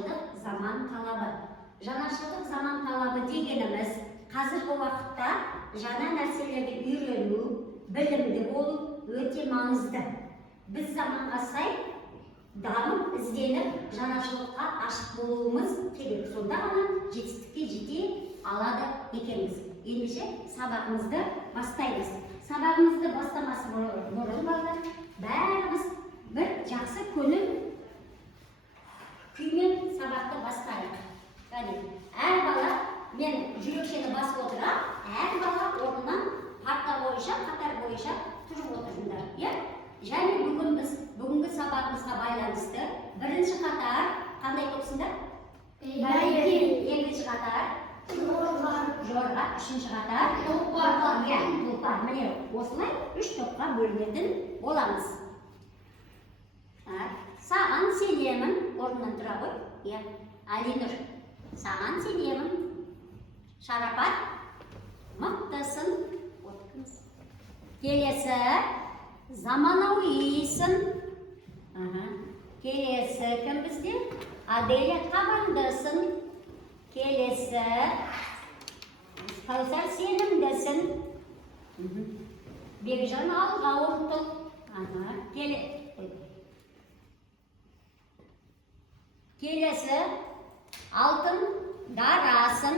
Жаңашылдық заман талабы. Жаңашылдық заман талабы дегеніміз қазіргі уақытта жаңа нәрселерді үйрену, білімді болу өте маңызды. Біз заманға сай дамып, ізденіп, жаңашылдыққа ашық болуымыз керек. Сонда ғана жетістікке жете алады екенбіз. Ендеше сабағымызды бастаймыз. Сабағымызды бастамасы бұрын бәріміз бір жақсы көңіл күймен сабақты бастайық. Әр бала, мен жүрекшені басып отырам, әр бала орнынан парта бойынша, қатар бойынша тұрып отырыңдар. Және бүгінгі сабағымызға байланысты бірінші қатар қандай көпсіңдер? Екінші қатар жорға, үшінші қатар тұлпар. Міне осылай үш топқа бөлінетін боламыз. Саған сенемін, орнынан тұра ғой. Алинұр, саған сенемін. Шарапат, мықтысың. Келесі, заманауисын. Келесі кім бізде? Аделя, табандысың. Келесі, Кәусар, сенімдісің. Бекжан, алға ұмтыл. Келесі, алтын, дарасың.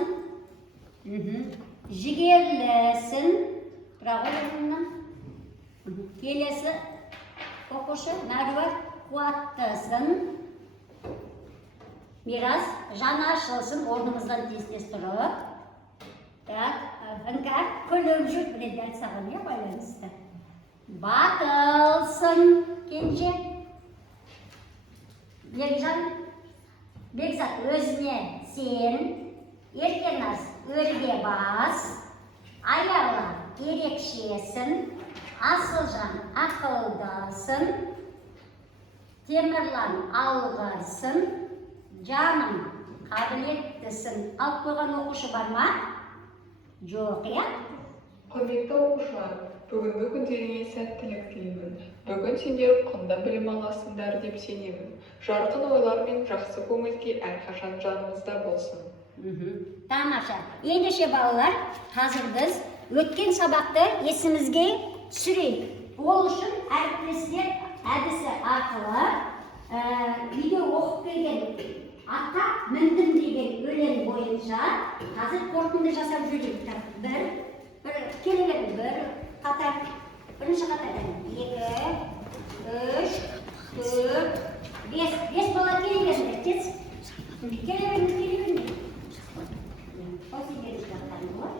Жігерлісің. Келесі, оқушы, Мәруар, қуаттысың. Мирас, жанашылсың, орнымыздан тез-тез тұрып. Іңкәр, күліп жүр, дәл саған байланысты. Батылсың, Кенже. Бекзат, өзіне сен. Еркеназ, өрге бас. Аяла, ерекшесің. Асылжан, ақылдасың. Темірлан, алғырсың. Жаным, қабілеттісің. Алып қойған оқушы бар ма? Жоқ, Құрметті оқушылар, бүгінгі күндеріңе сәттілік тілеймін. Бүгін сендер құнды білім аласыңдар деп сенемін. Жарқын ойлар мен жақсы көңіл-күй әрқашан жанымызда болсын. Тамаша. Ендеше балалар, қазір біз өткен сабақты есімізге түсірейік. Ол үшін әріптестер әдісі арқылы видео оқып келген атқа міндім деген өлең бойынша қазір қорытынды жасап жүрейік. Бір қатар, бірінші қатардан 2, 3, 4, 5 бала келіңдер, тез. Келіңдер. Осы беріш жақтарын ғой.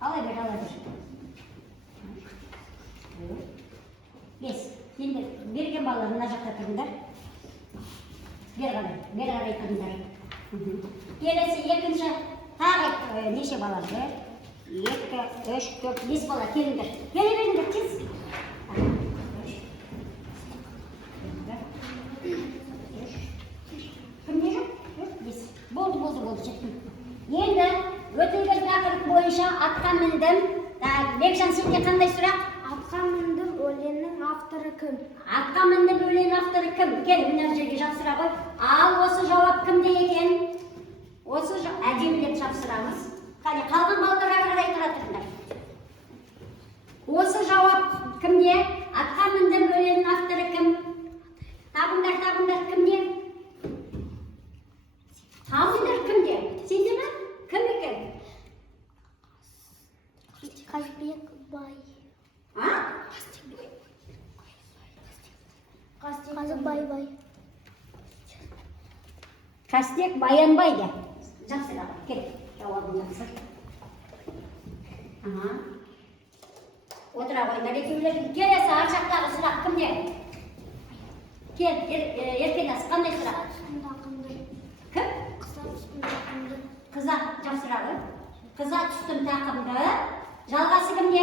Алай бер. 5. Енді берген балалар мына жақта тұрыңдар. Бер қарай тұрыңдар. Келесі екінші тағы неше бала? 1, 2, 3, 4, 5 бала келіңдер. Келіңдер, тез. Кімде жоқ? 5. Болды, жеттім. Енді өтілген тақырып бойынша атқа міндім. Бекжан, сенде қандай сұрақ? Атқа міндім өлеңнің авторы кім? Атқа міндім өлең авторы кім? Кел, мына жерге жапсыра ғой. Ал осы жауап кімде екен? Осы әдемілеп жапсырамыз. Қалған балалар ары тұра тұрыңдар. Осы жауап кімде? Атқа міндім өлеңнің авторы кім? Табыңдар кімде? Табыңдар кімде? Сенде ме? Кім екен? Қазбек бай. Қазбек бай. Қастек Баянбай де. Жақсыра, кел, жауабын жақсы. Отыра қойыңдар, екеулерің. Келесі ар жақтағы сұрақ кімде? Кел, Еркенас, қандай сұрақ? Кім? Қыза, жақсыра ғой. Қыза түстім тақымды. Жалғасы кімде?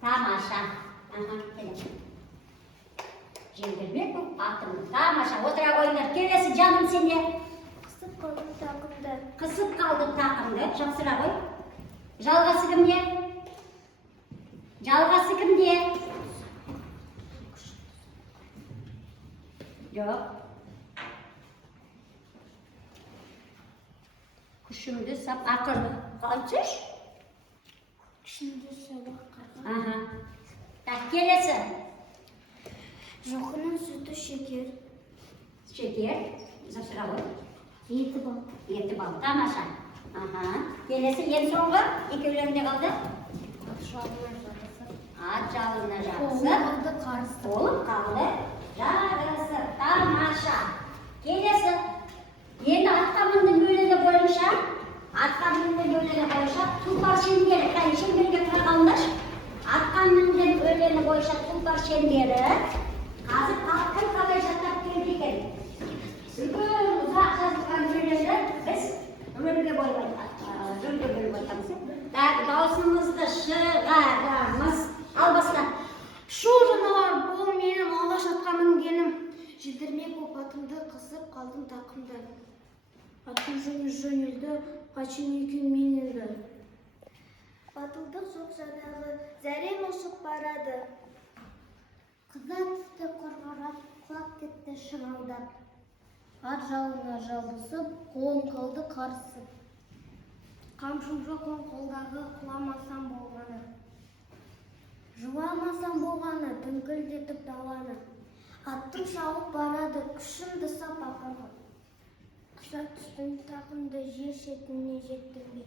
Тамаша. Желдірбек атымды. Тамаша, отыра қойыңдар. Келесі жаным сенде? Қысып қалдым тақымды. Жақсыра ғой. Жалғасы кімде? Жоқ. Күшіңді сап ақыр. Қалсыш? Күшіңді сап Аха. Так, келесі. Жылқының сүті шекер. Шекер. Засыра ғой. 7 бал. 7 бал. Тамаша. Аха. Келесі ең соңғы. Екеулерінде қалды. Ат жалына жабысып. Қолым қалды. Жарысы. Тамаша. Келесі. Енді атқа мінді бөлігі бойынша. Тұлпар шеңбері. Қай шеңберге тұра қалыңдаршы. Атқа мінді бөлігі бойынша тұлпар шеңбері. Қазір кім қалай жаттап келді екен? Үлкен ұзақ жазылған жерлерді біз рөлге бөліп айтамыз. Так, даусымызды шығарамыз. Ал баста. Шу жануар, бұл менің алғаш атқа мінгенім. Желдірмек боп атымды қысып қалдым тақымда. Атым жөнелді, қашын екен мен енді. Батылдық жоқ жаңағы, зәрем ұшып барады. Қыза түсті қорғарап, құлап кетті шыңылдап. Ат жалына жабысып, қолым қалды қарысып. Қамшым жоқ оң қолдағы, құламасам болғаны. Жуамасам болғаны, дүңкілдетіп даланы. Аттың шауып барады, күшімді сап ақырғы. Құса түстің тақымды жер шетіне жеттім бе.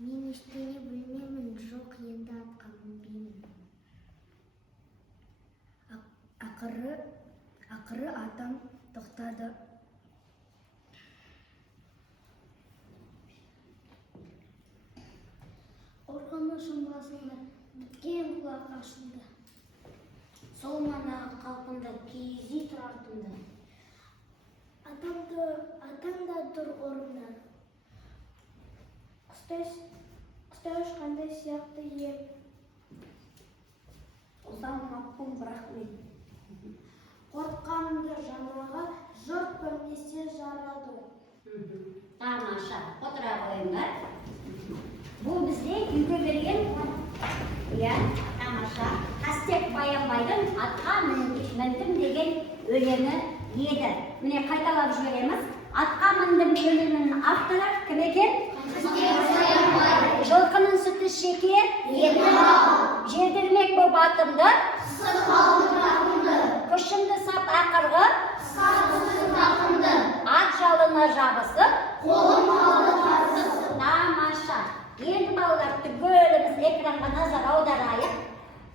Мен ештеңе білмеймін, жоқ енді атқа мінбеймін. Ақыры атам тоқтады. Қорқынышым басылды, біткен құлақ ашылды. Сол манағы қалпында киіз үй тұрартынды. Атаң да тұр орында. Құстай ұшқандай сияқты ем. Ұзалмаппын бірақ мен. Қорққанымды жанаға жұрт білмесе жарады. Тамаша, отыра қойыңдар. Бұл бізде үйге берген, тамаша, Қастек Баянбайдың атқа міндім деген өлеңі еді. Міне қайталап жібереміз. Атқа міндім өлеңінің авторы кім екен? Қастек Баянбай. Жылқының сүті шекер, 7 бал. Желдірмек боп атымды, қысып қалды тақымды. Күшімді сап ақырғы, қысқартты тақымды. Ат жалына жабысып, қолым қалды қарысып. Тамаша. Енді балалар, түгеліміз экранға назар аударайық.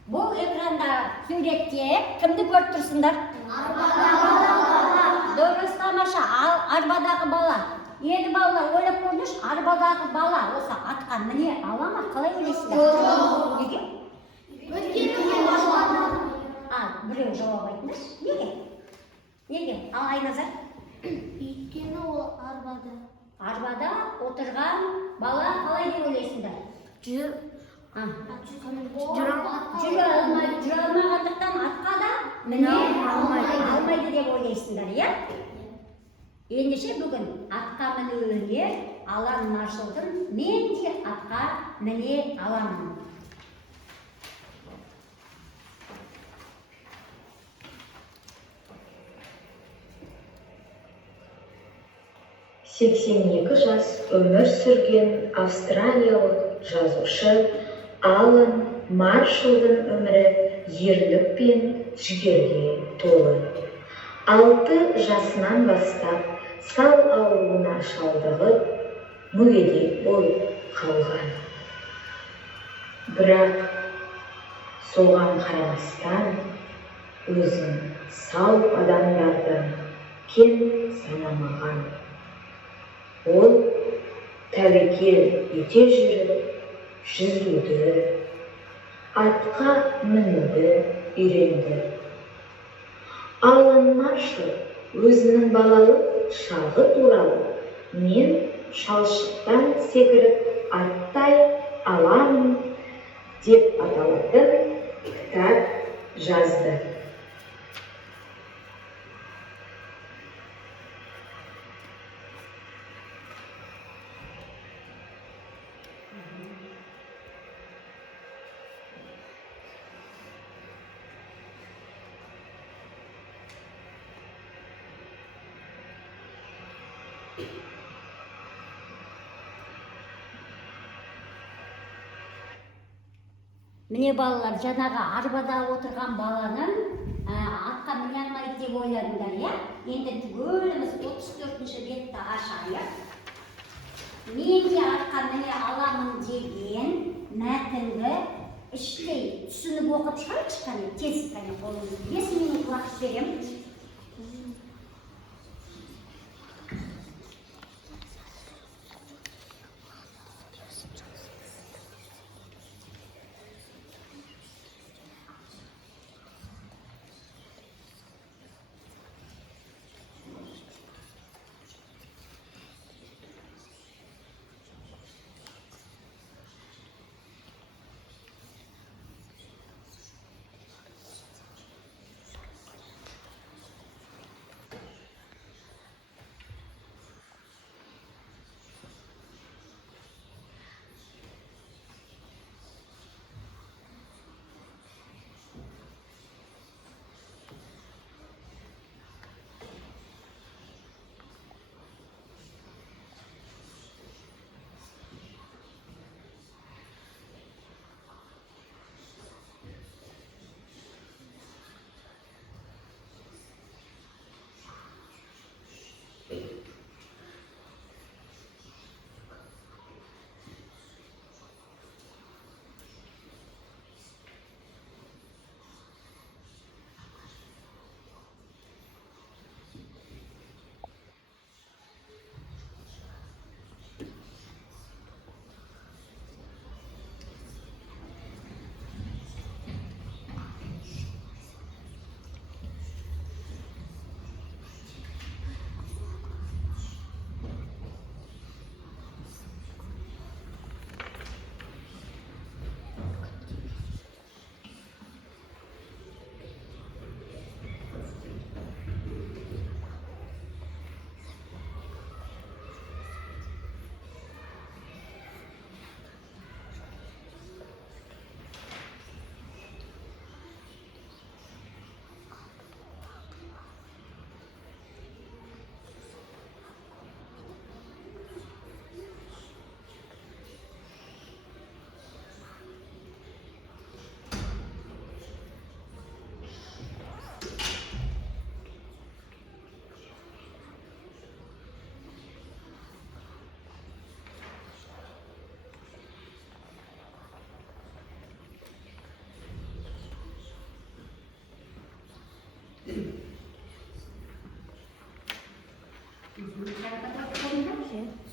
Бұл экранда суретте кімді көріп тұрсыңдар? Арбадағы бала. Дұрыс, тамаша. Арбадағы бала. Енді балалар ойлап көрдіңіз, арбадағы бала осы атқа міне ала ма? Қалай ойлайсыздар? Неге? Біреу жауап айтыңыз. Неге? Неге? Ал Айназар? Өйткені ол арбада. Арбада отырған бала қалай деп ойлайсыңдар? Жүре алмағандықтан атқа да міне алмайды деп ойлайсыңдар, иә? Ендеше бүгін атқа мінуіне аланым ашылдым, мен де атқа міне аламын. жас өмір сүрген австралиялық жазушы Алан Маршалдың өмірі ерлік пен жігерге толы. 6 жасынан бастап сал ауруына шалдығып, мүгедек болып қалған. Бірақ соған қарамастан өзін сау адамдардан кем санамаған. Ол тәуекел ете жүріп, жүзуді, атқа мінуді үйренді. Алан Маршал өзінің балалық шағы туралы «Мен шалшықтан секіріп аттай аламын» деп аталатын кітап жазды. Міне балалар, жаңағы арбада отырған баланың атқа міне алмайды деп ойладыңдар, иә? Енді түгеліміз 34-ші бетті ашайық. Мен де атқа міне аламын деген мәтінді іштей түсініп оқып шығайықшы, қане, тез қане қолыңызды. 5 минут уақыт беремін.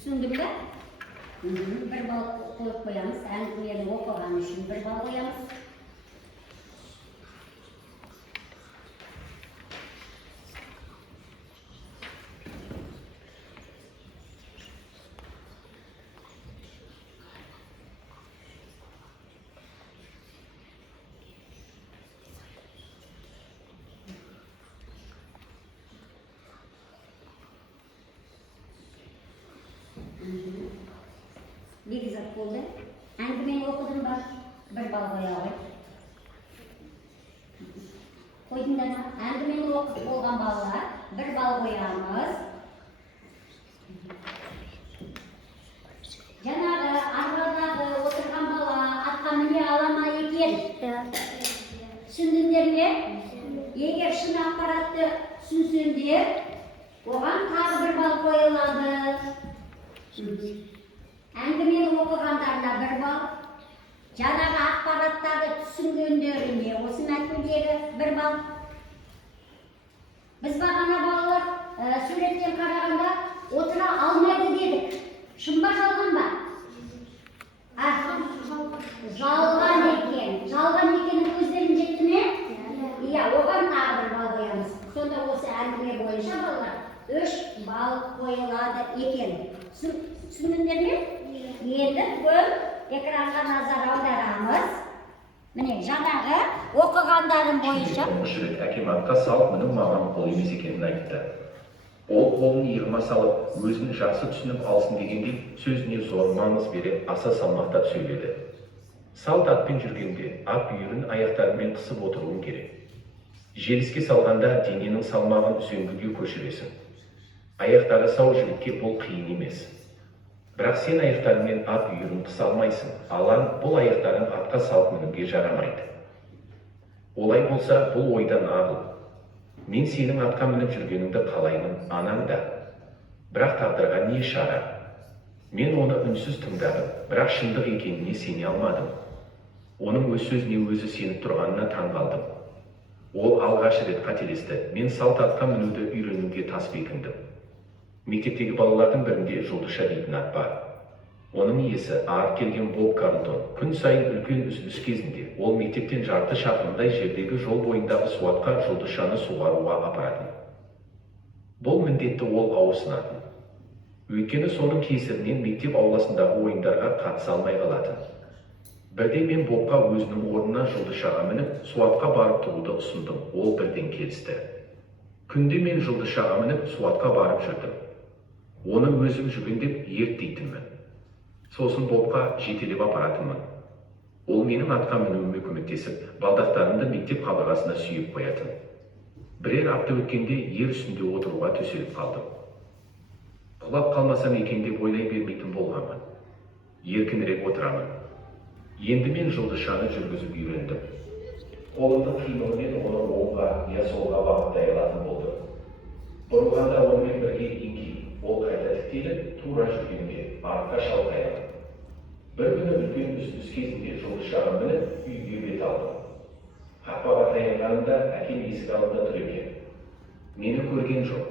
Түсіндің бе? Бір бал қойып қоямыз, әңгімені оқыған үшін бір бал қоямыз. Бекзат болды. Әңгімені оқыдың ба? Бір бал қоя ғой. Қойдыңдар ма? Әңгімені оқып болған балалар, бір бал қоямыз. Жаңағы арбадағы отырған бала атқа міне ала ма екен? Түсіндіңдер ме? Егер шын ақпаратты түсінсеңдер, оған тағы бір бал қойылады. Әңгімені оқығандарына бір бал, жаңағы ақпараттарды түсінгендеріне осы мәтіндегі бір бал. Біз бағана балалар суреттен қарағанда отыра алмайды дедік. Шын ба, жалған ба? Жалған екен. Жалған екенін көздерін жетті ме? Иә, оған тағы бір бал қоямыз. Сонда осы әңгіме бойынша балалар 3 бал қойылады екен. Түсіндіңдер ме? Енді көп экранға назар аударамыз. Міне жаңағы оқығандарым бойынша. Тұңғыш рет әкем атқа салып, мұның маған қол емес екенін айтты. Ол қолын иығыма салып, өзін жақсы түсініп алсын дегенде сөзіне зор маңыз бере аса салмақтап сөйледі. Салт атпен жүргенде ат бүйірін аяқтарымен қысып отыруың керек. Желіске салғанда дененің салмағын үзеңгіге көшіресің. Аяқтары сау жігітке бұл қиын емес. Бірақ сен аяқтарыңмен ат үйірін қыса алмайсың. Алан бұл аяқтарын атқа салып мінуге жарамайды. Олай болса, бұл ойдан ағыл. Мен сенің атқа мініп жүргеніңді қалаймын, анаң да. Бірақ тағдырға не шара? Мен оны үнсіз тыңдадым, бірақ шындық екеніне сене алмадым. Оның өз сөзіне өзі сеніп тұрғанына таң қалдым. Ол алғаш рет қателесті. Мен салт атқа мінуді үйренуге тас бекіндім. Мектептегі балалардың бірінде Жұлдызша дейтін ат бар. Оның иесі ағып келген Боб Карлтон. Күн сайын үлкен үзіліс кезінде ол мектептен жарты шақырымдай жердегі жол бойындағы суатқа Жұлдызшаны суғаруға апаратын. Бұл міндетті ол ауырсынатын. Өйткені соның кесірінен мектеп ауласындағы ойындарға қатыса алмай қалатын. Бірде мен Бобқа өзінің орнына Жұлдызшаға мініп, суатқа барып тұруды ұсындым. Ол бірден келісті. Күнде мен Жұлдызшаға мініп, суатқа барып жүрдім. Оны өзім жүгендеп ерттейтінмін. Сосын Бобқа жетелеп апаратынмын. Ол менің атқа мінуіме көмектесіп, балдақтарымды мектеп қабырғасына сүйеп қоятын. Бірер апта өткенде ер үстінде отыруға төселіп қалдым. Құлап қалмасам екен деп ойлай бермейтін болғанмын. Еркінірек отырамын. Енді мен Жұлдызшаны жүргізіп үйрендім. Қолымның қимылымен оны оңға я солға бағыттай алатын болдым. Бұрылғанда онымен бірге еңкейіп, ол қайта тіктеліп, тура жүргенде артқа шалқаямын. Бір күні үлкен үзіліс кезінде Жұлдызшаға мініп үйге бет алдым. Қақпаға таянғанымда әкем есік алдында тұр екен. Мені көрген жоқ.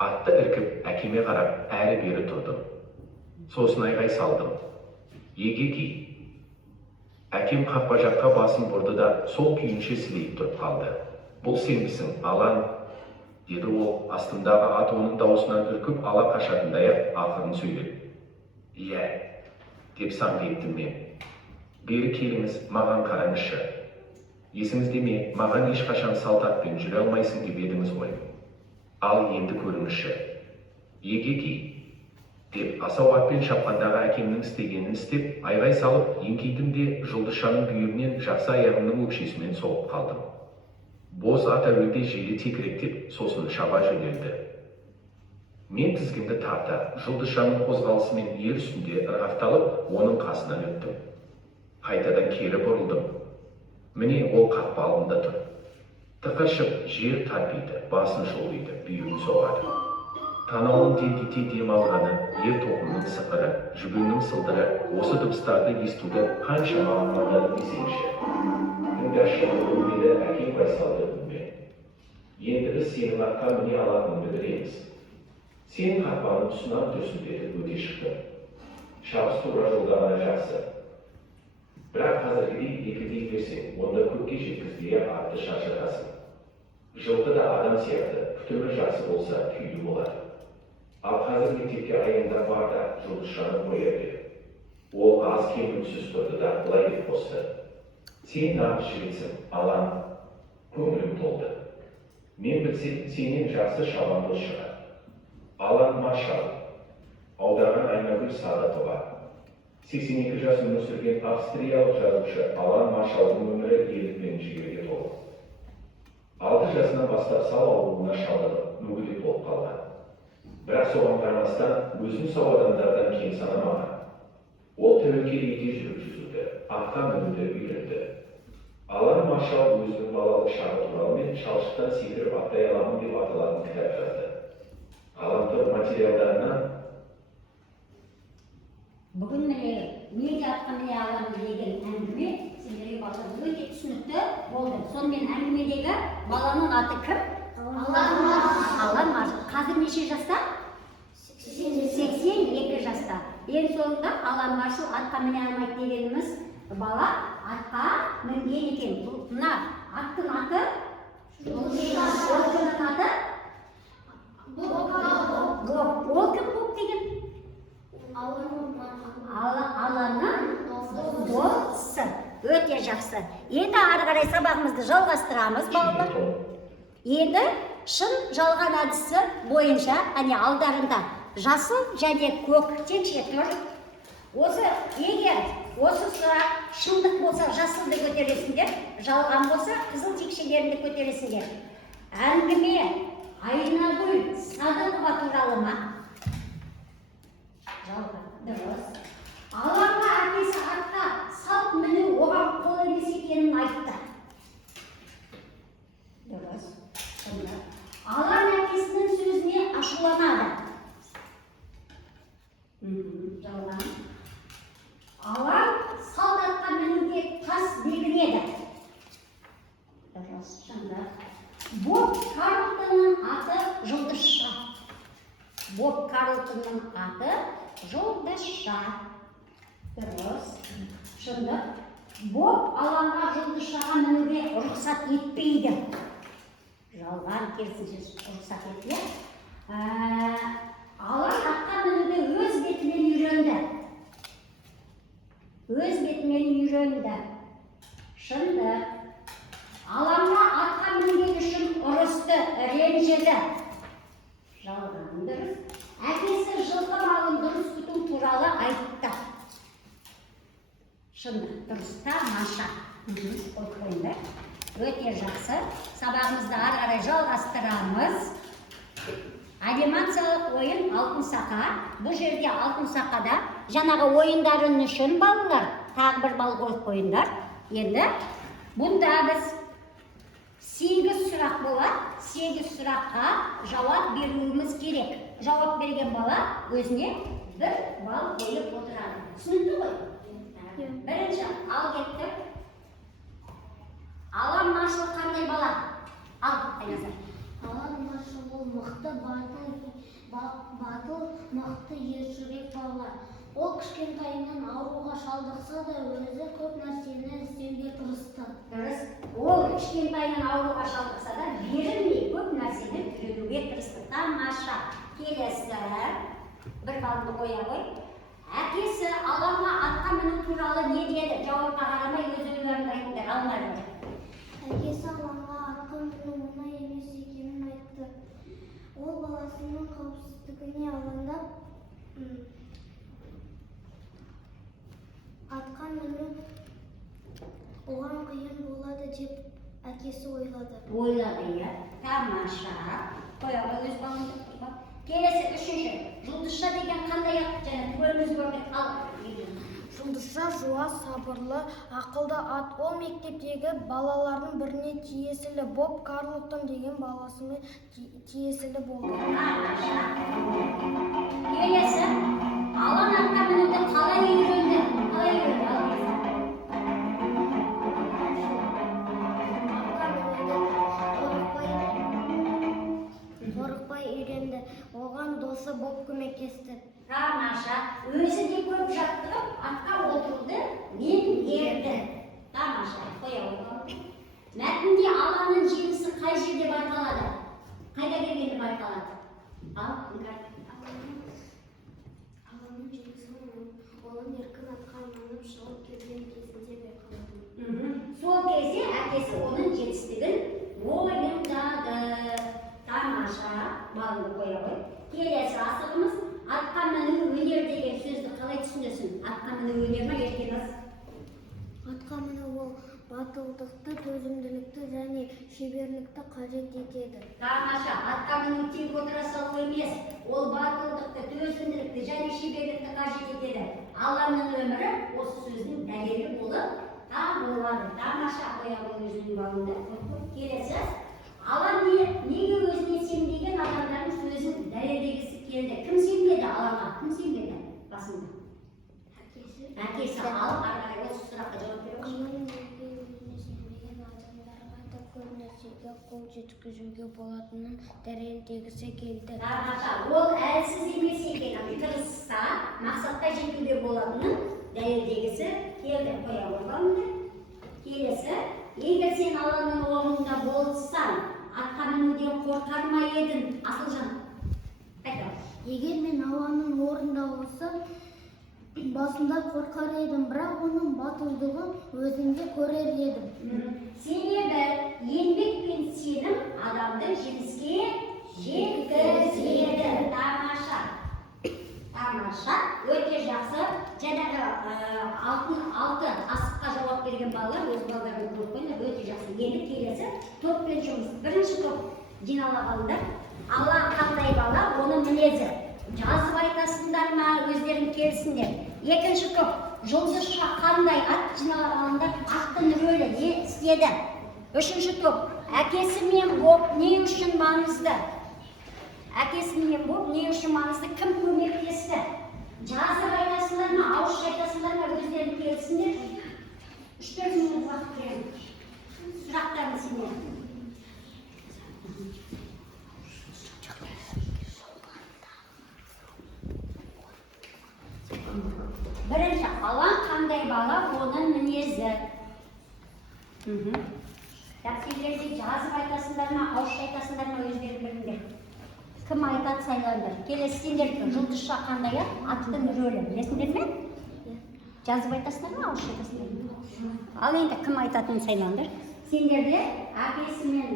Атты іркіп, әкеме қарап әрі бері тұрдым. Сосын айғай салдым. Егеки. Әкем қақпа жаққа басын бұрды да сол күйінше сілейіп тұрып қалды. Бұл сенбісің, Алан, деді ол. Астымдағы ат оның даусынан үркіп ала қашатындай ақырын сөйлеп. Иә, деп саңқ еттім мен. Бері келіңіз, маған қараңызшы. Есіңізде ме, маған ешқашан салт атпен жүре алмайсың деп едіңіз ғой. Ал енді көріңізші. Егеки, деп асау атпен шапқандағы әкемнің істегенін істеп, айғай салып, еңкейдім де Жұлдызшаның бүйірінен жақсы аяғымның өкшесімен соғып қалдым. Боз ат әуелде желе текіректеп, сосын шаба жөнелді. Мен тізгінді тарта, Жұлдызшаның қозғалысымен ер үстінде ырғақталып, оның қасынан өттім. Қайтадан кері бұрылдым. Міне ол қақпа алдында тұр. Тықыршып, жер тарпиды, басын шолғиды, бүйірін соғады. Танауын деңгейте дем алғаны, ер тоқымның сықыры, жүгеннің сылдыры, осы дыбыстарды естуді қанша маған қуантады десеңші. Тыңдашы, өлмеді әкем байсалды үнмен. Енді біз сенің атқа міне алатыныңды білеміз. Сен қақпаның тұсынан төсілдетіп өте шықты. Шабыс тура жолда ғана жақсы. Бірақ қазіргідей екідей берсең, онда көпке жеткізбей атты шаршатасың. Жылқы да адам сияқты, күтімі жақсы болса күйлі болады. Ал қазір мектепке аяңдап бар да Жұлдызшаны қоя бер. Ол аз кем үнсіз тұрды да былай деп қосты. Сен нағыз жігітсің, Алан. Көңілім толды. Мен білсем, сенен жақсы шабан дос шығар. Алан Маршал. Аударған Айнагүл Сағатова. 82 жас өмір сүрген австриялық жазушы Алан Маршалдың өмірі ерлік пен жігерге толы. 6 жасынан бастап сал ауруына шалдығып, мүгедек болып қалған. Бірақ соған қарамастан өзін сау адамдардан кем санамаған. Ол тәуекел ете жүріп жүзуді, атқа мінуді үйренді. Алан Маршал өзінің балалық шағы туралы мен шалшықтан секіріп аттай аламын деп аталатын кітап жазды. Ғаламтор материалдарынан Бүгін міне неге атқа міне аламын деген әңгіме сендерге басып өте түсінікті болды. Сонымен әңгімедегі баланың аты кім? Алан Маршал. Қазір неше жаста? 82 жаста. Ең соңында Алан Маршал атқа міне алмайды дегеніміз бала атқа мінген екен. Мына аттың аты? Ол кімнің аты? Ол кім Боб деген? Аланның досы. Өте жақсы. Енді ары қарай сабағымызды жалғастырамыз, балалар. Енді шын жалған әдісі бойынша, алдарында жасыл және көк текше тұр. Егер осы сұрақ шындық болса жасылды көтересіңдер, жалған болса қызыл текшелерді көтересіңдер. Әңгіме Айнагүл Сағатова туралы ма? Жалған. ашуланады. Жалған. Алаң салт атқа мінуге тас белгіледі. Дұрыс, шындық. Боб Карлтонның аты Жұлдызша. Боб Карлтонның аты Жұлдызша. Дұрыс, шындық. Боб алаңға жұлдызшаға мінуге рұқсат етпейді. Жалған, керісінше рұқсат етіледі. Алаң атқа мінуге өз бетімен үйренді. Өз бетімен үйренді. Шындық. Алаңға атқа мінген үшін ұрысты, ренжіді. Жалған, дұрыс. Әкесі жылқы малын дұрыс күту туралы айтты. Шындық, дұрыс. Тамаша. Қойыңдар. Өте жақсы. Сабағымызды ары қарай жалғастырамыз. Анимациялық ойын алтын сақа. Бұл жерде алтын сақада жаңағы ойындарын үшін балалар тағы бір бал қойып қойыңдар. Енді бұнда біз 8 сұрақ болады. 8 сұраққа жауап беруіміз керек. Жауап берген бала өзіне 1 бал қойып отырады. Түсінікті ғой? Бірінші ал кеттік. Алан Маршал қандай бала? Ал, Айназар. Алан Маршал ол мықты батыл, мықты ержүрек бала. Ол кішкентайынан ауруға шалдықса да өзі көп нәрсені істеуге тырысты. Дұрыс. Ол кішкентайынан ауруға шалдықса да берілмей көп нәрсені үйренуге тырысты. Тамаша. Келесі. 1 балды қоя қой. Әкесі алаңға атқа міну туралы не деді? Жауапқа қарамай өз ойларын айтыңдар. Алмайды. Әкесі алаңға атқа міну оңай емес екенін айтты. Ол баласының қауіпсіздігіне алаңдап, атқа міну оған қиын болады деп әкесі ойлады. Ойлады, иә. Тамаша. Қоя қой өз балыңды. Келесі 3-ші. Жұлдызша деген қандай ат? Және көріміз көрдік. Ал. Жұлдызша жуас, сабырлы, ақылды ат. Ол мектептегі балалардың біріне тиесілі. Боб Карлтон деген баласымен тиесілі болды. Келесі, Алан атқа мінуді қалай үйренді? Қорықпай үйренді. Оған досы Боб көмектесті. Тамаша. Өзі де көп жаттығып, атқа отыруды меңгерді. Тамаша. Қоя қой. Мәтінде Аланның жемісі қай жерде байқалады? Қайда келгенде байқалады? Аланның жемісі оның еркін атқа мініп шығып келген кезінде байқалады. Сол кезде әкесі оның жетістігін мойындады. Тамаша. Балыңды қоя қой. Келесі асығымыз атқа міну өнер деген сөзді қалай түсінесің? Атқа міну өнер ме еркеміз? Атқа міну ол батылдықты, төзімділікті және шеберлікті қажет етеді. Тамаша. Атқа міну тек отыра салу емес, ол батылдықты, төзімділікті және шеберлікті қажет етеді. Алланың өмірі осы сөздің дәлелі болып табылады. Тамаша. Қоя қой өзінің балыңды. Келесі. Алан неге өзіне сенбеген адамдардың сөзін дәлелдегісі келді? Кім сенбеді Аланға? Кім сенбеді басында? Әкесі. Ал, ары осы сұраққа жауап беріңізші. Өзіне сенбеген адамдарға да көп нәрсеге қол жеткізуге болатынын дәлелдегісі келді. Тамаша. Ол әлсіз емес екенін тырысса, мақсатқа жетуге болатынын дәлелдегісі келді. Қоя қойғанды. Келесі. Егер сен Алланың орнында болсаң, атқа мінуден қорқар ма едің? Асылжан. Қайта. Егер мен Алланың орнында болсам, басында қорқар едім, бірақ оның батылдығын өзімде көрер едім. Себебі еңбек пен сенім адамды жеңіске жеткізеді. Тамаша. Тамаша. Өте жақсы. Жаңағы алты асыққа жауап берген балалар өз балаларын көріп қойыңдар. Өте жақсы. Енді келесі топпен жұмыс. Бірінші топ жинала қалыңдар. Алла қандай бала, оның мінезі. Жазып айтасыңдар ма, өздерің келсіңдер. Екінші топ жұлдызша қандай ат жинала қалыңдар. Аттың рөлі не істеді? Үшінші топ әкесі мен Боб не үшін маңызды? әкесімен болып не үшін маңызды, кім көмектесті? Жазып айтасыңдар ма, ауызша айтасыңдар ма, өздерің келсіңдер. 3-4 минут уақыт беремін. Сұрақтарың сенен. Бірінші, алаң қандай бала, оның мінезі. Сендерде жазып айтасыңдар ма, ауызша айтасыңдар ма, өздерің біліңдер. Кім айтады, сайландар. Келесі сендер жұлдызша қандай аттың рөлі, білесіңдер ме? Жазып айтасыңдар ма, ауызша айтасыңдар ма? Ал енді кім айтатынын сайландар. Сендерде әкесімен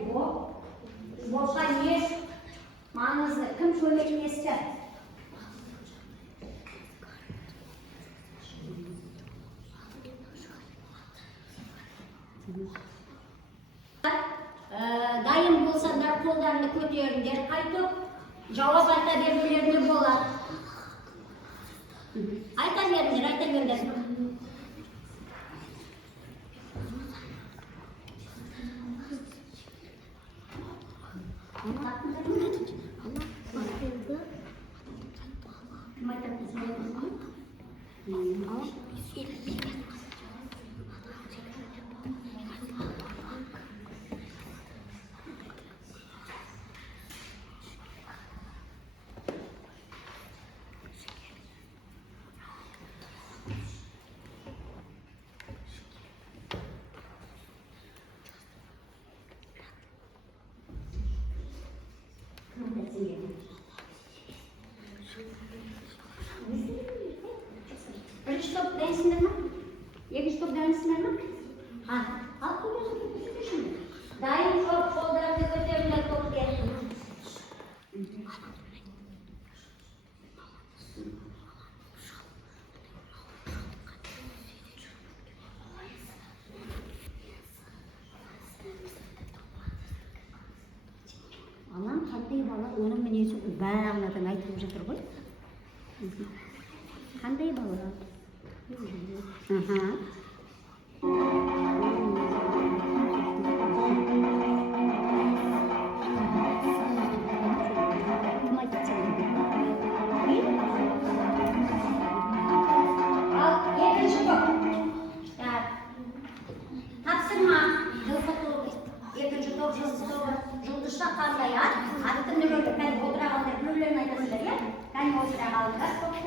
болса не маңызды, кім көмектесті? Дайын болсаңдар, қолдарыңды көтеріңдер, қайтып жауап айта берулеріңдер болады. Айта беріңдер. Бірінші топ дайынсыңдар ма? Екінші топ дайынсыңдар ма? Ал көтеріңдер. Дайын топ, қолдарыңды көтеріңдер топке. Алаң қандай бала, оның мінезі бәрінен айтылып жатыр ғой. Қандай бала? Кім айтады сендерге? Ал екінші топ. Тапсырма. Екінші топ жұлдызша қандай аттың рөлі. Кәне отырағандар рөлін айтасыңдар, иә? Кәне отырағандар топты.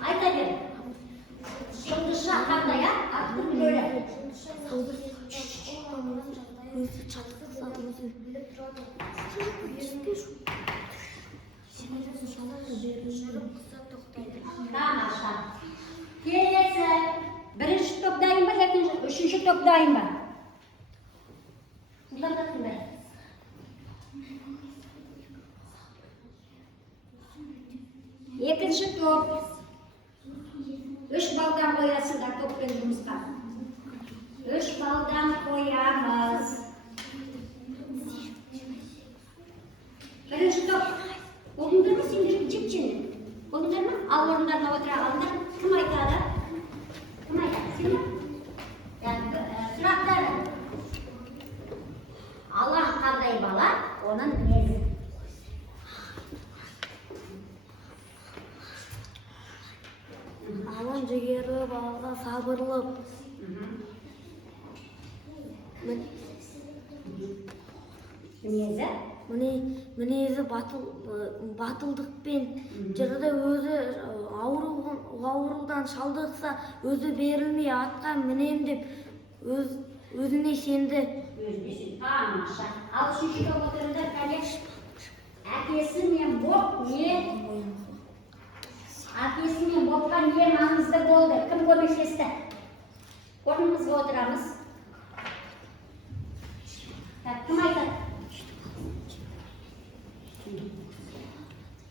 Айта бер. Жұлдызша қандай аттың рөлі. Тамаша. Келесі. Бірінші топ дайын ба, үшінші топ дайын ба? Екінші топ. 3 балдан қоясыңдар топпен жұмысқа. 3 балдан қоямыз. Бірінші топ. Болыңдар ма, сендер жіп-жеңіл? Болыңдар ма? Ал орындарына отыра алыңдар. Кім айтады? Кім айтады? Сен ме? Сұрақтар. Алаң қандай бала, оның мінезі. Алаң жігерлі балаға сабырлы. Мінезі? Мінезі батылдықпен жырда өзі аурудан шалдықса, өзі берілмей атқа мінем деп өзіне сенді. Тамаша. Ал үшінші топ отырыңдар, кәне. Әкесі мен боп не? Әкесі мен бопқа не маңызды болды? Кім көмектесті? Орнымызға отырамыз. Кім айтады?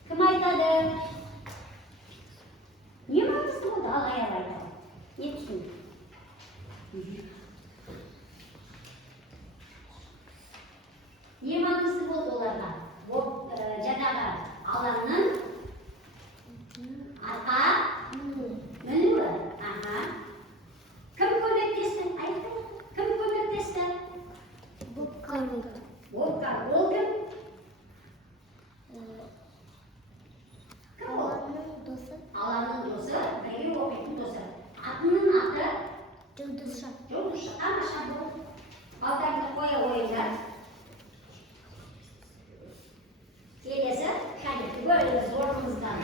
Кім айтады? Не маңызды болды? Ал аяқ айтады. Не түсінді? Не маңызды болды оларға? Жаңағы алаңның арқа Балдарыңды қоя қойыңдар. Келесі, кәне, бөліңіз орныңыздан.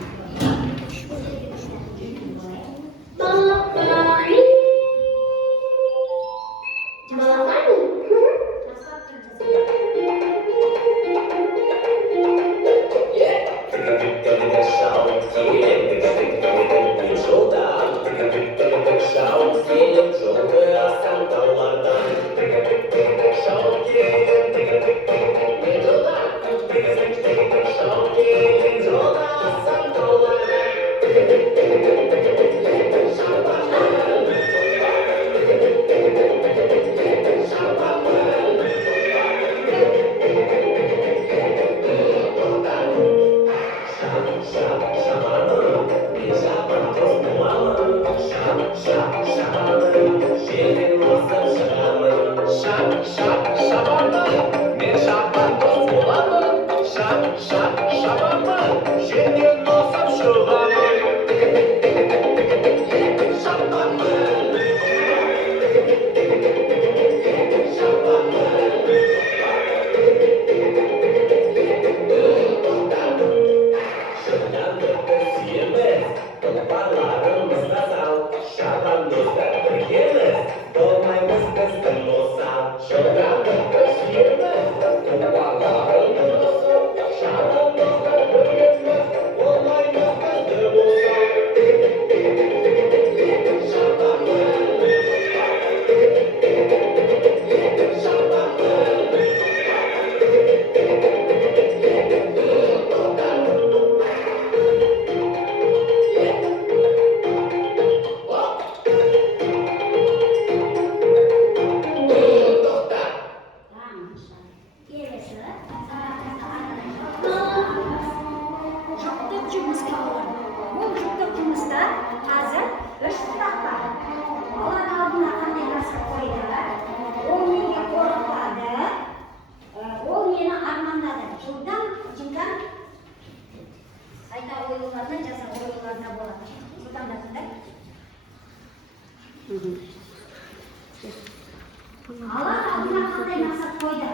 Алла алдына қандай мақсат қойды?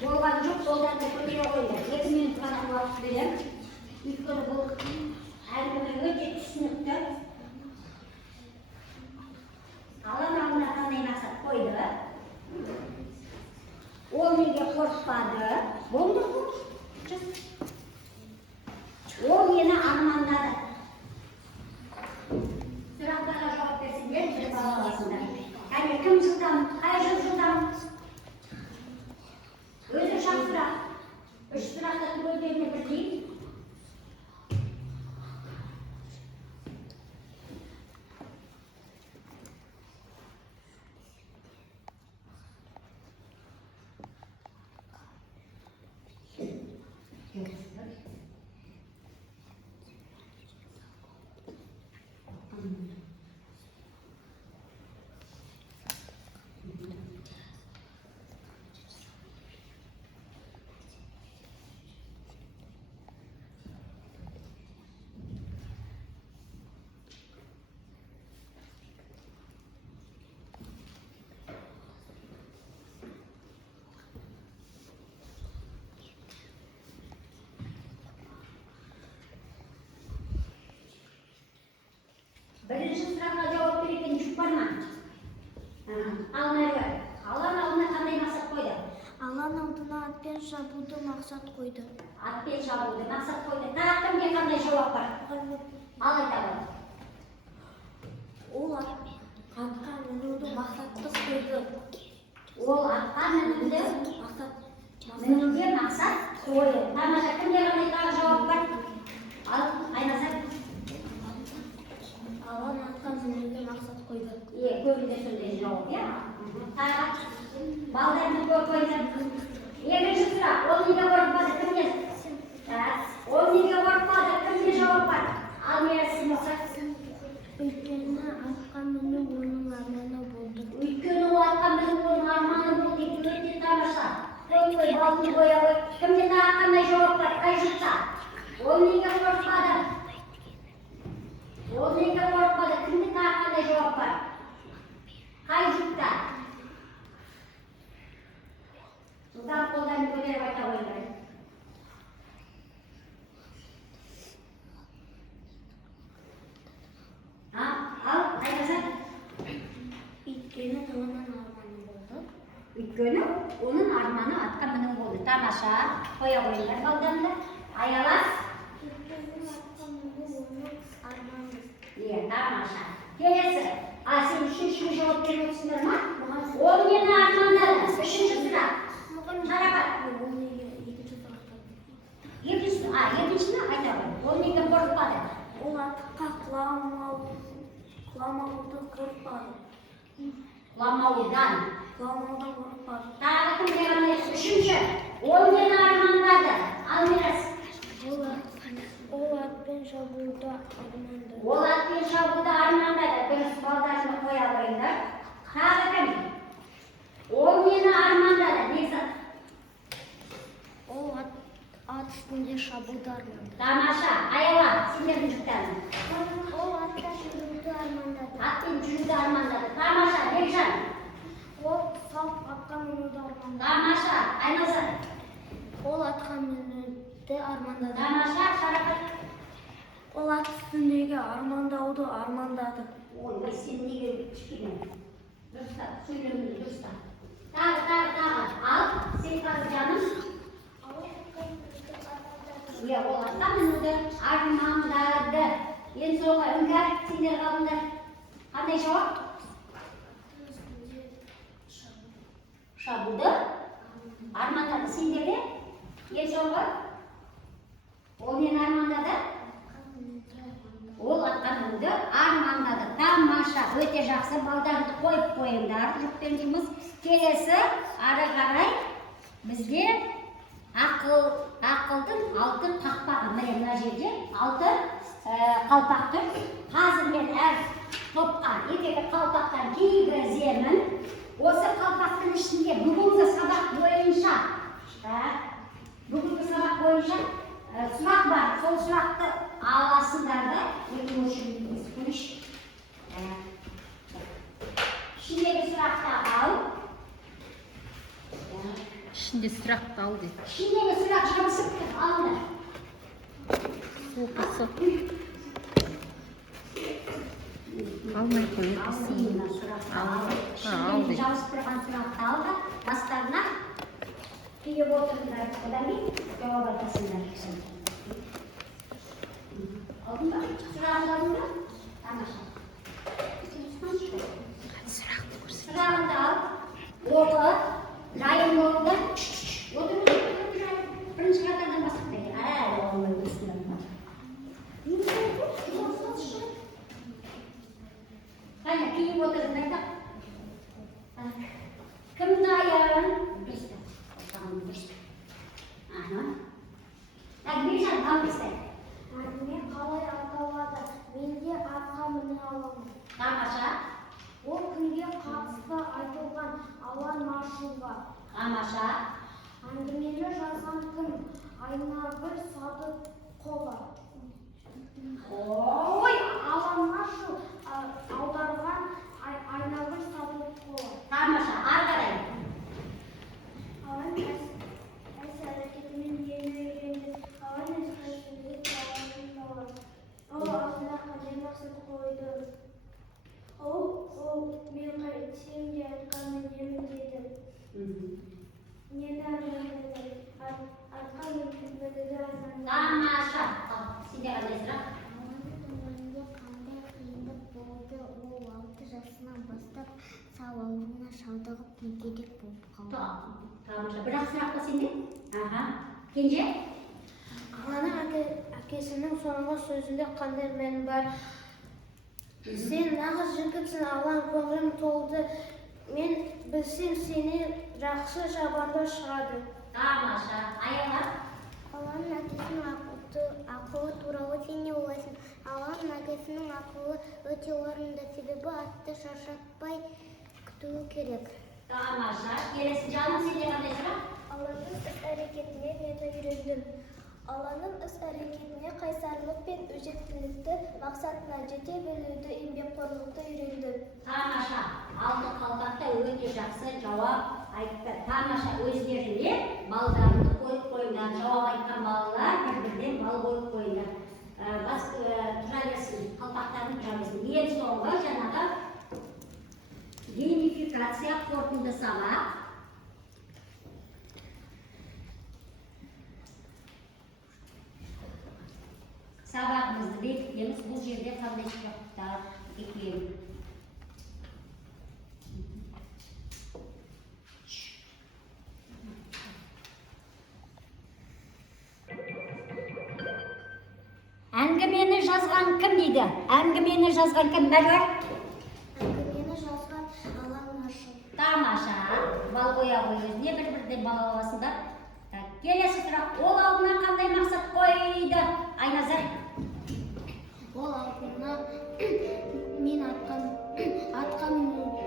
Болған жоқ, солдарды көтере қойды. 2 минут қана уақыт берем. Өйткені бұл әңгіме өте түсінікті. Алла алдына қандай мақсат қойды? Ол неге қорықпады? Болды. Ол мені армандады. Сұрақтарға жауап берсеңдер, бір бала аласыңдар. Кәне, кім жылдам, қай жыл жылдам? Өзі шақ сұрақ. 3 сұрақтан өздеріне бірдей. Бірінші сұраққа жауап беретін жүк бар ма? Ал Нәруа, Алланың алдына қандай мақсат қойды? Алланың алдына атпен шабуды мақсат қойды. Атпен шабуды мақсат қойды. Тағы кімге қандай жауап бар? Ал айта ғой. Ол атқа мінуді мақсатты қойды. Ол атқа мінуді мінуге мақсат қойды. Тамаша, кімге қандай тағы жауап бар? Ал Айназар. Алланың атқа мінуге мақсат қойды. Көбінде сондай жауап, иә? Тағы балдарды көп қойды. Екінші сұрақ, ол неге қорықпады, кімден? Ол неге қорықпады, кімге жауап бар? Ал мерсін болса. Өйткені атқа міну оның арманы болды. Өйткені ол атқа міну оның арманы болды. Өте тамаша. Қой, балтын қоя қой. Кімде тағы қандай жауап бар, қай жұртта? Ол неге қорықпады? Ол неге қорықпады, кімде тағы қандай жауап бар? Өйткені оның арманы атқа міну болды. Тамаша, қоя қойыңдар балдарымды. Аялас. Тамаша. Келесі. Сен үшіншіге жауап беріп отырсыңдар ма? Ол нені армандады? Үшінші сұрақ. Қарақат. Екіншісini айта ғой. Ол неден қорықпады? Ол атқа құламауды қорықпады. Құламаудан. Құламаудан қорықпады. Тағы кімге ғана үшінші. Ол нені армандады? Алмирас. Ол атпен шабуды армандады. Ол атпен шабуды армандады. Дұрыс, балдарымды қоя қойыңдар. Тағы кім? Ол нені армандады? Бекзат. Ол ат үстінде шабуды армандады. Тамаша, аяла, сендердің жүктәрің. Ол атта жүруді армандады. Атпен жүруді армандады. Тамаша, Бекжан. Ол салт атқа мінуді армандады. Тамаша, Айназар. Ол атқа мінуді армандады. Тамаша, Шарапат. Ол ат үстіндегі армандауды армандады. Ой, сен неге кішкене? Дұрыстап, сөйлемді дұрыстап. Тағы. Ал, Сейфалы жаным. Ол атқа мінуді армандады. Енді соңғы үңгәр, сендер қалыңдар. Қандай жауап? Шабуды армандады. Сендер де? Енді соңғы? Ол нені армандады? Ол атқа мінуді армандады. Тамаша, өте жақсы. Балдарды қойып қойыңдар. Жүкпен жұмыс. Келесі ары қарай бізде ақылдың алтын қақпағы. Мына жерде алтын қалпақ тұр. Қазір мен әр топқа екі қалпақтан кигіземін. Осы қалпақтың ішінде бүгінгі сабақ бойынша сұрақ бар. Сол сұрақты аласыңдар да. Ішіндегі сұрақты ал. Ішінде сұрақты ал дейді. Ішіндегі сұрақ жабысып тұр. Алыңдар. Оқысы. Алмай қойып Ал дейді. Жабысып тұрған сұрақты ал да бастарына түйіп отырыңдар. Одан кейін жауап айтасыңдар. Алдың ба? Сұрағыңды алдың ба? Тамаша. Сұрағыңды ал. Оқы. Жайын болды. Отыр. Бірінші қатардан бастайды. Оғылмай өсіңдер. Қайна, киіп отырыңдар да. Кім дайын? Дұрыстап. Бекжан, қалмайсың. Әңгіме қалай аталады? Мен де атқа міне аламын. Тамаша. Ол күнге қатысты айтылған алан маршруға. Тамаша. Әңгімені жазған кім? Айнагүл Садықова. Ой! Алан маршрут аударған Айнагүл Садықова. Тамаша, ары қарай. Алан іс-әрекетімен ені үйренді. Алан іс-әрекетімен талабын болады. Ол алдына қандай мақсат қойды? Ол мен қайтсем де атқа мінемін деді. Нені армандады? Атқа мінуді армандады. Тамаша. Сенде қандай сұрақ? Өмірінде қандай қиындық болды? Ол 6 жасынан бастап сал ауруына шалдығып мүгедек болып қалды. Тамаша. Бірақ сұрақ па сенде? Кенже? Аланың әкесінің соңғы сөзінде қандай мән бар? Сен нағыз жігітсің, Алан, көңілім толды. Мен білсем сені жақсы жабанда шығады. Тамаша. Аяла. Аланың әкесінің ақылы туралы сен не ойлайсың? Аланың әкесінің ақылы өте орынды, себебі атты шаршатпай күтуі керек. Тамаша. Келесі жаным, сенде қандай сұрақ? Аланың іс-әрекетіне мен үйрендім. Аланың іс-әрекетіне қайсарлық пен өжеттілікті, мақсатына жете білуді, еңбекқорлықты үйренді. Тамаша. Алты қалпақта өте жақсы жауап айтты. Тамаша, өздеріне балдарымды қойып қойыңдар. Жауап айтқан балалар бір-бірден бал қойып қойыңдар. Тұра берсін, қалпақтарын тұра берсін. Ең соңғы жаңағы геймификация қорытынды сабақ. сабағымызды бекітеміз. Бұл жерде қандай сұрақтар екен? Әңгімені жазған кім дейді? Әңгімені жазған кім? Мәлвар? Әңгімені жазған Алан Маршал. Тамаша. Бал қоя ғой өзіне бір-бірден бал аласыңдар. Келесі сұрақ. Ол алдына қандай мақсат қойды? Айназар. Ол алдына мен атқа мінуді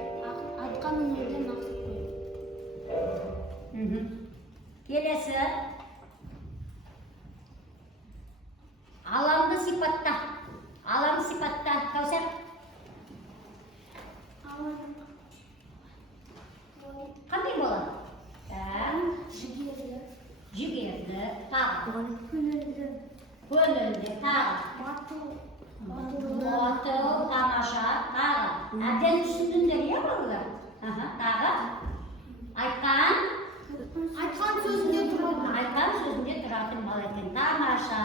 мақсат қойдым. Келесі. Алаңды сипатта. Алаңды сипатта. Кәусар? Қандай болады? Жігерлі, тағы. Көлінді, тағы. Батыл, тамаша, тағы. Әбден түсіндіңдер, иә балалар? Тағы. Айтқан сөзінде тұрады. Айтқан сөзінде тұратын бала екен. Тамаша.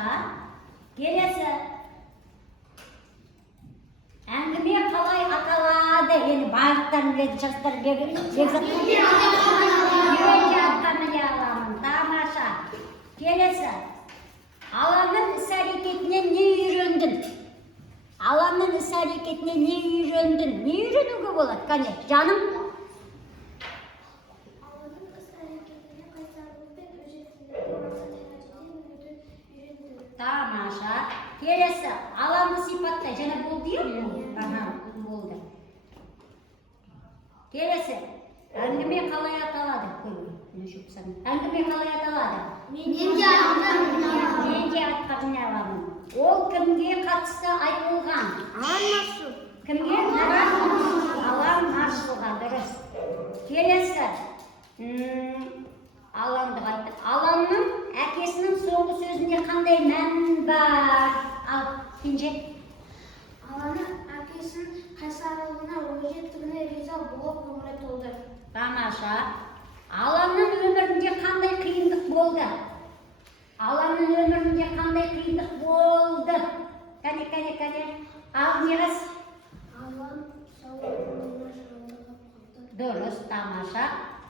Келесі. Әңгіме қалай аталады? Енді бағыттарын біледі, жастар Тамаша. Келесі. Аланның іс-әрекетінен не үйрендің? Аланның іс-әрекетінен не үйрендің? Не үйренуге болады? Кәне, жаным? Аланның іс-әрекетіне қайсарлықпен өжеттілікпен мақсат-дәрежеден үйренді. Тамаша. Келесі. Аланды сипатта. Және болды, е? Болды. Келесі. Әңгіме қалай аталады? Әңгіме қалай аталады? Мен де атқа аламын. Ол кімге қатысты айтылған? Кімге? Алан Маршалға, дұрыс. Келесі. Аланды қайтты. Аланның әкесінің соңғы сөзінде қандай мән бар? Ал, Кенже. Аланның әкесінің қайсарлығына, өжеттігіне риза болып көңілі толды. Тамаша. Аланның өмірінде қандай қиындық болды? Аланның өмірінде қандай қиындық болды? Кәне. Ал, Мирас? Алан сауабына жауығып қалды. Дұрыс, тамаша.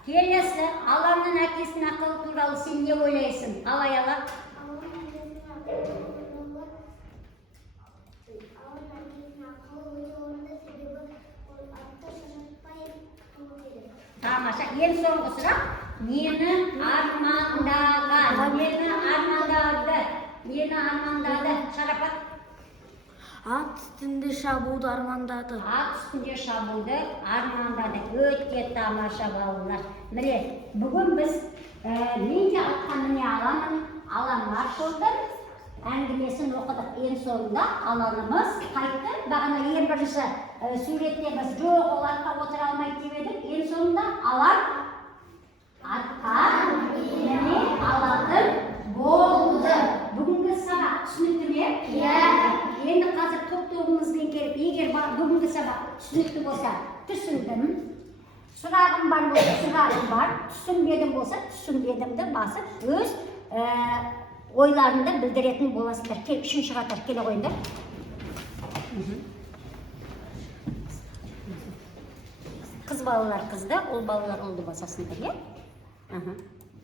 Келесі, Аланның әкесінің ақылы туралы сен не ойлайсың? Алай-ала. Алан әкесінің ақылы өте орынды, себебі ол атты шаршатпай қимыл керек. Тамаша. Ең соңғы сұрақ. Нені армандады? Шарапат. Ат үстінде шабуды армандады. Ат үстінде шабуды армандады. Өте тамаша балалар. Міне, бүгін біз мен де атқа міне аламын. Алан Маршалдың әңгімесін оқыдық. Ең соңында Аланымыз қайтты. Бағана ең бірінші суретте біз жоқ, ол атқа отыра алмайды деп едік. Ең соңында Алан атқа міне алатын болды. Бүгінгі сабақ түсінікті ме? Иә. Енді қазір топ-тобымызбен келіп, егер бүгінгі сабақ түсінікті болса, түсіндім. Сұрағым бар болса, сұрағым бар. Түсінбедім болса, түсінбедімді басып, өз ойларында білдіретін боласыздар. Үшінші қатар келе қойыңдар. Қыз балалар қызды, ұл балалар ұлды басасыңдар, е?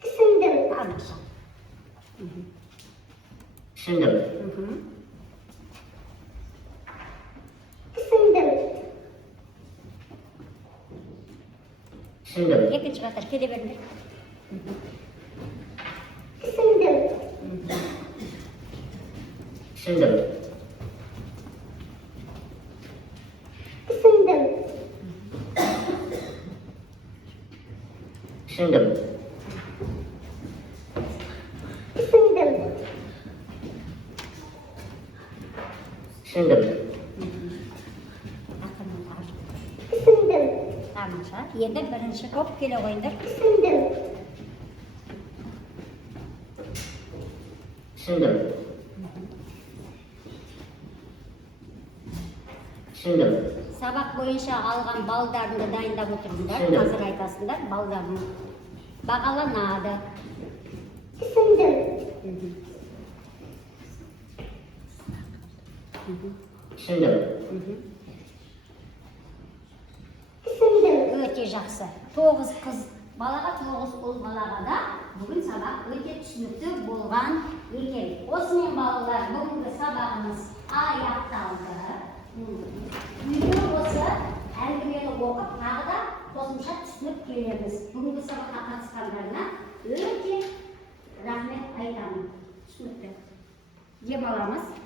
Түсіндім. Тамаша. Түсіндім. Түсіндім. Екінші қатар келе беріңдер. Түсіндім. Түсіндім. Түсіндім. Түсіндім. Тамаша. Енді бірінші топ келе қойыңдар. Түсіндім. Сабақ бойынша алған балдарыңды дайындап отырыңдар. Қазір айтасыңдар, балдарың бағаланады. түсіндім. Өте жақсы. 9 қыз балаға, 9 ұл балаға да бүгін сабақ өте түсінікті болған екен. Осымен балалар, бүгінгі сабағымыз аяқталды. Үйде осы әңгімені оқып, тағы да қосымша түсініп келеміз. Бүгінгі сабаққа қатысқандарына өте рахмет айтамын. Түсінікті. Деп аламыз.